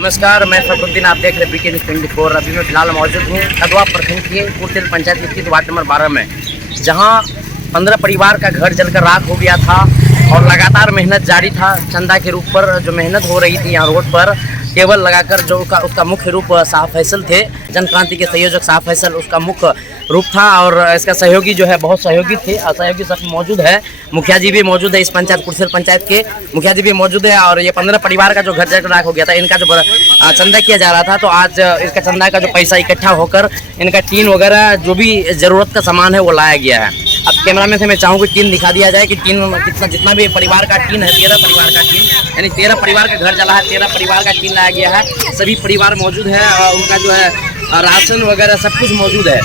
नमस्कार, मैं फखरुद्दीन, आप देख रहे हैं BK News 24। अभी मैं फिलहाल मौजूद हूँ कदवा प्रखंड के कुर्सेल पंचायत स्थित वार्ड नंबर 12 में, जहाँ 15 परिवार का घर जलकर राख हो गया था और लगातार मेहनत जारी था। चंदा के रूप पर जो मेहनत हो रही थी यहाँ रोड पर, केबल लगाकर जो उसका मुख्य रूप साहब फैसल थे, जन क्रांति के संयोजक साहब फैसल उसका मुख्य रूप था। और इसका सहयोगी जो है बहुत सहयोगी थे और सहयोगी सब मौजूद है। मुखिया जी भी मौजूद है, इस पंचायत कुर्सेल पंचायत के मुखिया जी भी मौजूद है। और ये 15 परिवार का जो घर जलकर राख हो गया था, इनका जो चंदा किया जा रहा था, तो आज इसका चंदा का जो पैसा इकट्ठा होकर इनका टीन वगैरह जो भी ज़रूरत का सामान है वो लाया गया है। अब कैमरामैन से मैं चाहूँ कि टीन दिखा दिया जाए कि टीन जितना भी परिवार का टीन है, 13 परिवार का टीन, यानी 13 परिवार का घर जला है, 13 परिवार का टीन लाया गया है। सभी परिवार मौजूद है और उनका जो है राशन वगैरह सब कुछ मौजूद है।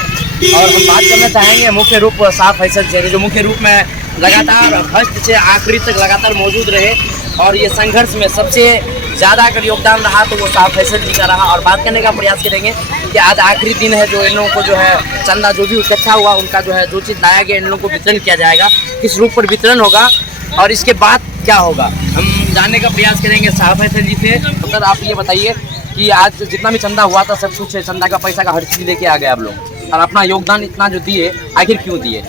और हम बात करना चाहेंगे मुख्य रूप साहब फैसल से, जो मुख्य रूप में लगातार फर्स्ट से आखिरी तक लगातार मौजूद रहे। और ये संघर्ष में सबसे ज़्यादा अगर योगदान रहा तो वो साहब फैसल जी का रहा। और बात करने का प्रयास करेंगे कि आज आखिरी दिन है, जो इन लोगों को जो है चंदा जो भी इकट्ठा हुआ उनका जो है जो चीज़ लाया गया इन लोगों को वितरण किया जाएगा, किस रूप पर वितरण होगा और इसके बाद क्या होगा, हम जानने का प्रयास करेंगे साहब फैसल जी से। तो सर आप ये बताइए कि आज जितना भी चंदा हुआ था सब कुछ चंदा का पैसा का हर चीज़ लेके आ गए आप लोग, और अपना योगदान इतना जो दिए, आखिर क्यों दिए?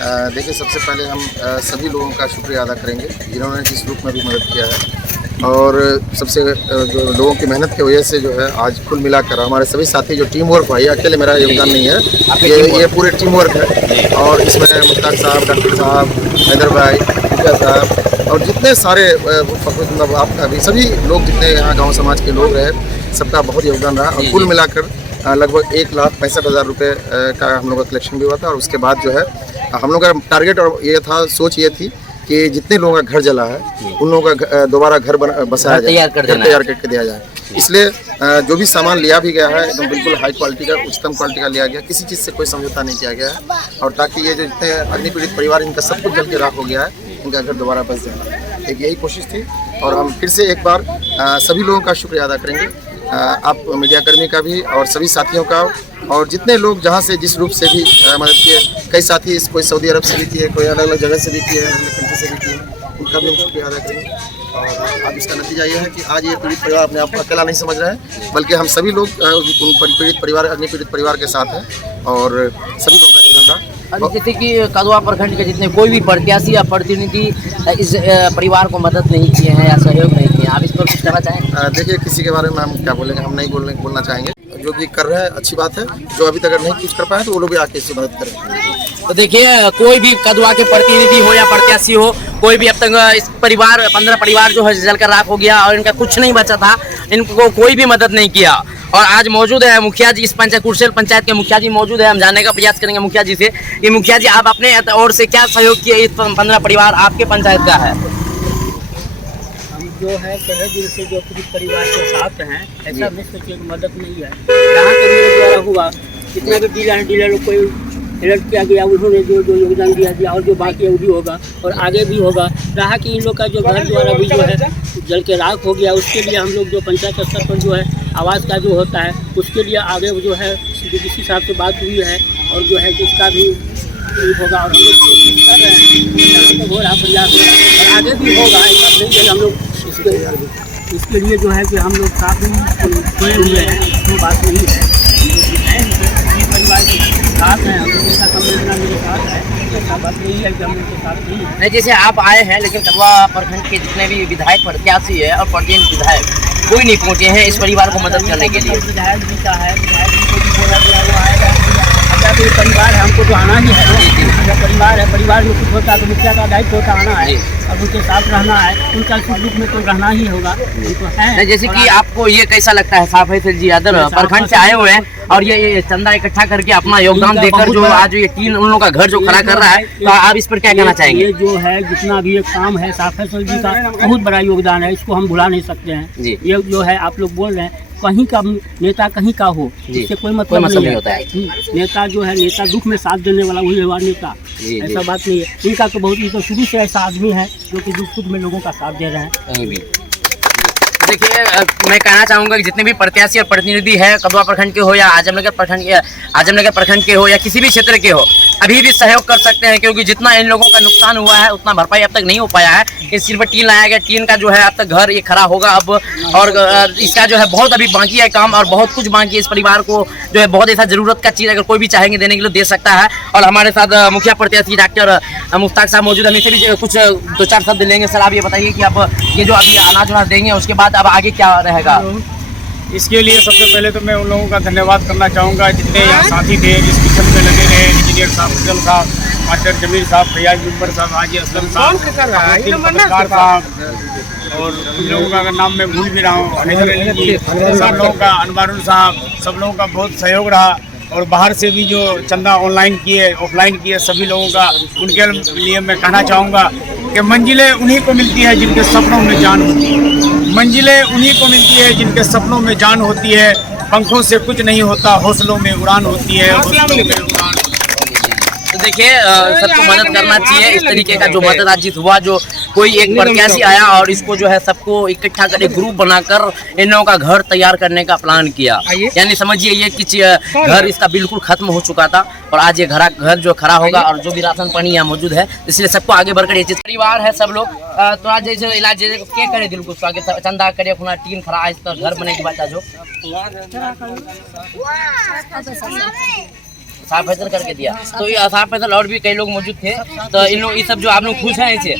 देखिए, सबसे पहले हम सभी लोगों का शुक्रिया अदा करेंगे जिन्होंने जिस रूप में भी मदद किया है। और सबसे जो लोगों की मेहनत की वजह से जो है आज कुल मिलाकर हमारे सभी साथी जो टीम वर्क है, अकेले मेरा योगदान नहीं है, ये पूरे टीम वर्क है। और इसमें मुश्ताक साहब, डॉक्टर साहब, हैदर भाई, मुखिया साहब और जितने सारे मतलब आपका भी सभी लोग जितने यहाँ गाँव समाज के लोग रहे, सबका बहुत योगदान रहा। और कुल मिलाकर लगभग 1,65,000 रुपये का हम लोग का कलेक्शन भी हुआ था। और उसके बाद जो है हम लोग का टारगेट और ये था, सोच ये थी कि जितने लोगों का घर जला है उन लोगों का दोबारा घर बसाया जाए, तैयार करके दिया जाए। इसलिए जो भी सामान लिया भी गया है एकदम बिल्कुल हाई क्वालिटी का, उच्चतम क्वालिटी का लिया गया, किसी चीज़ से कोई समझौता नहीं किया गया है। और ताकि ये जो जितने अग्निपीड़ित परिवार इनका सब कुछ जल के राख हो गया है, इनका घर दोबारा बस जाए, एक यही कोशिश थी। और हम फिर से एक बार सभी लोगों का शुक्रिया अदा करेंगे, आप मीडियाकर्मी का भी और सभी साथियों का, और जितने लोग जहाँ से जिस रूप से भी मदद किए। कई साथी कोई सऊदी अरब से भी किए, कोई अलग अलग जगह से भी किए, कंट्री से भी किए, उनका भी हम शुक्रिया अदा करेंगे। और अब इसका नतीजा ये है कि आज ये पीड़ित परिवार अपने आप को अकेला नहीं समझ रहा है, बल्कि हम सभी लोग उन पीड़ित परिवार, अग्निपीड़ित परिवार के साथ हैं और सभी लोगों का योगदान रहा। जैसे कि कदवा प्रखंड के जितने कोई भी प्रत्याशी या प्रतिनिधि इस परिवार को मदद नहीं किए हैं या सहयोग नहीं किए, आप इस पर कुछ कहना चाहेंगे? देखिए, किसी के बारे में हम क्या बोलेंगे, हम नहीं बोलना चाहेंगे। जो भी कर रहे हैं अच्छी बात है, जो अभी तक नहीं कुछ कर पाए तो वो लोग भी आके इससे मदद करें। तो देखिए, कोई भी कदवा के प्रतिनिधि हो या प्रत्याशी हो, कोई भी अब तक इस परिवार 15 परिवार जो है जलकर राख हो गया और इनका कुछ नहीं बचा था, इनको कोई भी मदद नहीं किया। और आज मौजूद है मुखिया जी, इस पंचायत कुर्सेल पंचायत के मुखिया जी मौजूद है। हम जानने का प्रयास करेंगे मुखिया जी से कि मुखिया जी आप अपने ओर से क्या सहयोग किए, इस 15 परिवार आपके पंचायत का है? जो है तहे दिल से जो पूरी परिवार के साथ हैं, ऐसा निश्चित की मदद नहीं है। जहाँ के मेरे द्वारा हुआ, जितना भी डीलर कोई हेल्प किया गया, उन्होंने जो योगदान दिया और जो बाकी है वो भी होगा और आगे भी होगा। रहा कि इन लोग का जो घर द्वारा भी जो है जल के राख हो गया, उसके लिए हम लोग जो पंचायत स्तर पर जो है आवाज़ का जो होता है, उसके लिए आगे जो है किसी साहब से बात हुई है और जो है जिसका भी होगा और हम लोग कोशिश कर रहे हैं, हो रहा प्रयास और आगे भी होगा। ऐसा नहीं है हम लोग इसके लिए जो है कि हम लोग साथ में खोए हुए हैं, तो बात नहीं है। परिवार के साथ हैं, हम लोग ऐसा संवेदना मेरे साथ है, ऐसा बात नहीं है कि हम लोग के साथ नहीं है। नहीं, जैसे आप आए हैं, लेकिन कदवा प्रखंड के जितने भी विधायक प्रत्याशी है और प्रतिनिधि विधायक कोई नहीं पहुँचे हैं इस परिवार को मदद करने के लिए। विधायक जी का है, विधायक जी को भी बोला गया वो आएगा। अच्छा, तो परिवार है, हमको तो आना ही है। जब परिवार है, परिवार में कुछ होता है तो मुखिया का दायित्व होता आना है और उनके साथ रहना है, उनका सुख दुख में तो रहना ही होगा, उनको है। जैसे कि आपको ये कैसा लगता है साहब फैसल जी अदर प्रखंड से आए हुए हैं और ये चंदा इकट्ठा करके अपना योगदान देकर जो आज ये टीन उन लोगों का घर जो खड़ा कर रहा है, तो आप इस पर क्या कहना चाहेंगे? ये जो है जितना भी एक काम है साहब फैसल जी का बहुत बड़ा योगदान है, इसको हम भुला नहीं सकते हैं। ये जो है आप लोग बोल रहे हैं, कहीं का नेता कहीं का हो, इससे कोई मतलब नहीं होता है। नेता जो है, नेता दुख में साथ देने वाला वही हुआ नेता, ऐसा बात नहीं है। इनका तो बहुत, तो शुरू से ऐसा आदमी है जो कि दुख सुख में लोगों का साथ दे रहे हैं। देखिए मैं कहना चाहूँगा कि जितने भी प्रत्याशी और प्रतिनिधि है कदवा प्रखंड के हो या आजमनगर प्रखंड के हो या किसी भी क्षेत्र के हो, अभी भी सहयोग कर सकते हैं, क्योंकि जितना इन लोगों का नुकसान हुआ है उतना भरपाई अब तक नहीं हो पाया है। ये सिर्फ टीन लाया गया, टीन का जो है अब तक घर ये खड़ा होगा अब, और इसका जो है बहुत अभी बाकी है काम, और बहुत कुछ बाकी है। इस परिवार को जो है बहुत ऐसा जरूरत का चीज़ अगर कोई भी चाहेंगे देने के लिए दे सकता है। और हमारे साथ मुखिया प्रत्याशी डॉक्टर मुश्ताक साहब मौजूद है, हमसे भी कुछ 2-4 शब्द लेंगे। सर आप ये बताइए कि अब ये जो अभी अनाज देंगे उसके बाद अब आगे क्या रहेगा? इसके लिए सबसे पहले तो मैं उन लोगों का धन्यवाद करना चाहूँगा जितने यहाँ साथी थे, जिस मिशन में लगे रहे, इंजीनियर साहब, फजल साहब, मास्टर जमील साहब, फैयाज मेम्बर साहब, हाजी असलम साहब, पत्रकार साहब, और उन लोगों का अगर नाम मैं भूल भी रहा हूँ, सब लोगों का, अनवारुल साहब, सब लोगों का बहुत सहयोग रहा। और बाहर से भी जो चंदा ऑनलाइन किए, ऑफलाइन किए, सभी लोगों का, उनके लिए मैं कहना चाहूँगा कि मंजिलें उन्हीं को मिलती है जिनके सपनों में जान होती है। मंजिलें उन्हीं को मिलती है जिनके सपनों में जान होती है। पंखों से कुछ नहीं होता, हौसलों में उड़ान होती है, हौसलों में उड़ान। तो देखिए सबको मदद करना चाहिए। इस तरीके का जो मतदाता जीत हुआ, जो कोई एक प्रत्याशी आया और इसको जो है सबको इकट्ठा कर एक ग्रुप बनाकर इन लोगों का घर तैयार करने का प्लान किया। यानी समझिए ये कि घर इसका बिल्कुल खत्म हो चुका था और आज ये घर जो खड़ा होगा, और जो भी राशन पानी यहाँ मौजूद है, इसलिए सबको आगे बढ़कर ये चीज परिवार है सब लोग। तो आज जैसे इलाज जैसे क्या करे दिल को आगे चंदा करे अपना टीम खड़ा है, तो घर बने की बात जो साफ फैसल करके दिया। तो ये साफ फैसल और भी कई लोग मौजूद थे। तो इन लोग ये सब जो आप लोग खुश हैं इसे,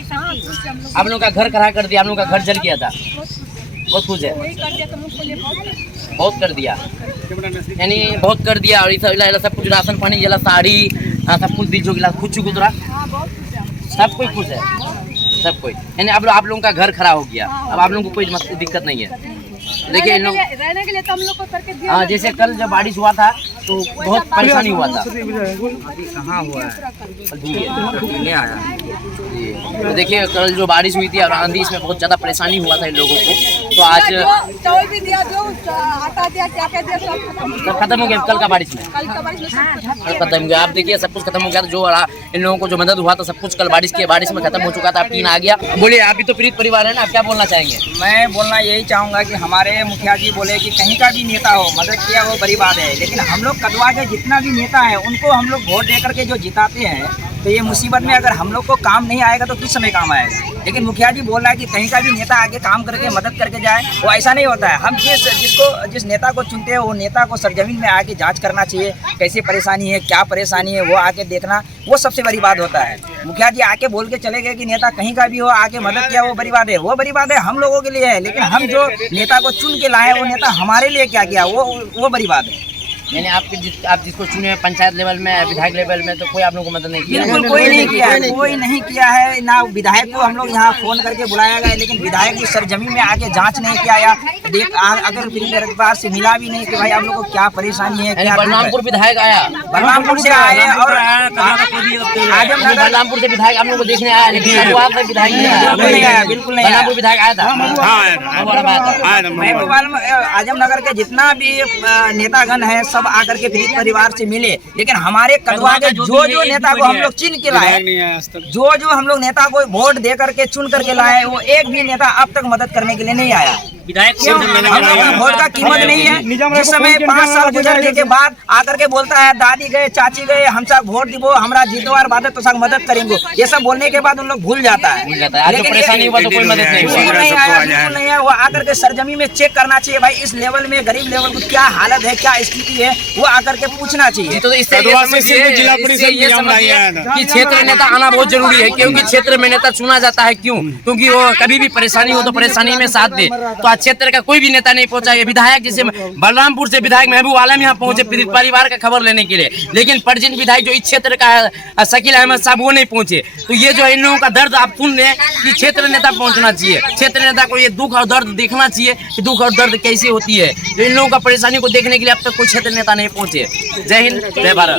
आप लोगों का घर खड़ा कर दिया, आप लोगों का घर जल गया था, बहुत खुश है, बहुत कर दिया, यानी बहुत कर दिया। और सब कुछ राशन पानी जला, साड़ी सब कुछ दी, जो गिलास खुद चुक उतरा, सब कोई खुश है, सब कोई। यानी अब आप लोगों का घर खड़ा हो गया, अब आप लोगों को कोई दिक्कत नहीं है। देखिए इन लोग रहने के लिए तो हम लोग को करके दिया। हाँ, जैसे कल जब बारिश हुआ था तो बहुत परेशानी हुआ था। कहाँ हुआ है? तो देखिए कल जो बारिश हुई थी और आंधी, इसमें बहुत ज़्यादा परेशानी हुआ था इन लोगों को। तो आज चावल भी दिया, जो आटा दिया, क्या क्या दिया, सब खत्म हो गया कल का बारिश में, कल का बारिश में खत्म हो गया। आप देखिए सब कुछ खत्म हो गया। जो इन लोगों को जो मदद हुआ था सब कुछ कल बारिश में खत्म हो चुका था, टीन आ गया। बोलिए, आप भी तो पीड़ित परिवार है ना, आप क्या बोलना चाहेंगे? मैं बोलना यही चाहूँगा कि हमारे मुखिया जी बोले कि कहीं का भी नेता हो, मदद किया वो बड़ी बात है, लेकिन हम लोग कदवा के जितना भी नेता है उनको हम लोग वोट दे करके जो जिताते हैं, तो ये मुसीबत में अगर हम लोग को काम नहीं आएगा तो किस समय काम आएगा। लेकिन मुखिया जी बोल रहा है कि कहीं का भी नेता आगे काम करके मदद करके जाए, वो ऐसा नहीं होता है। हम जिस नेता को चुनते हैं वो नेता को सरजमीन में आके जांच करना चाहिए, कैसे परेशानी है, क्या परेशानी है, वो आके देखना, वो सबसे बड़ी बात होता है। मुखिया जी आके बोल के चले गए कि नेता कहीं का भी हो, आके मदद किया, वो बड़ी बात है, वो बड़ी बात है हम लोगों के लिए है। लेकिन हम जो नेता को चुन के लाए, वो नेता हमारे लिए क्या किया, वो बड़ी बात है। यानी आप जिसको चुने पंचायत लेवल में, विधायक लेवल में, तो कोई आप लोगों को मदद नहीं किया? बिल्कुल कोई नहीं किया है, कोई नहीं किया है। ना विधायक को हम लोग यहाँ फोन करके बुलाया गया, लेकिन विधायक की सरजमीन में आके जांच नहीं किया, या अगर परिवार से मिला भी नहीं कि भाई आप लोग को क्या परेशानी है, क्या। बलरामपुर विधायक आया, बलरामपुर से आए और बलरामपुर से विधायक आप लोग को देखने आया, लेकिन विधायक नहीं आया, बिल्कुल नहीं आया। बलरामपुर विधायक आया था। आजमनगर के जितना भी नेतागण है सब आकर के पीड़ित परिवार से मिले, लेकिन हमारे कदवा के जो नेता को हम लोग चुन के लाए, जो हम लोग नेता को वोट दे करके चुन करके लाए, वो एक भी नेता अब तक मदद करने के लिए नहीं आया। हम लोग की वोट का कीमत नहीं है। जिस समय 5 साल गुजरने के बाद आकर के बोलता है दादी गए, चाची गए, हम सब वोट दिबो, हमारा जीतवार बाद तो सब मदद करेंगे, ये सब बोलने के बाद उन लोग भूल जाता है। लेकिन परेशानी हुआ तो कोई मदद नहीं है। वो आकर के सरजमी में चेक करना चाहिए, भाई इस लेवल में, गरीब लेवल को क्या हालत है, क्या स्थिति है, वो आकर के पूछना चाहिए। तो इससे ये समझिए कि क्षेत्र नेता आना बहुत जरूरी है, क्योंकि क्षेत्र में नेता चुना जाता है। क्यों? क्योंकि वो कभी भी परेशानी हो तो परेशानी में साथ दे। तो आज क्षेत्र का कोई भी नेता नहीं पहुंचा। ये विधायक जैसे बलरामपुर से विधायक महबूब आलम यहाँ पहुंचे पीड़ित परिवार का खबर लेने के लिए, लेकिन परजिन विधायक जो इस क्षेत्र का है शकील अहमद साहब, वो नहीं पहुंचे। तो ये जो इन लोगों का दर्द आप सुन लें कि क्षेत्र नेता पहुंचना चाहिए, क्षेत्र नेता को ये दुख और दर्द देखना चाहिए कि दुख और दर्द कैसे होती है। तो इन लोगों का परेशानी को देखने के लिए अब तक कोई क्षेत्र नेता नहीं पहुंचे। जय हिंद, जय भारत।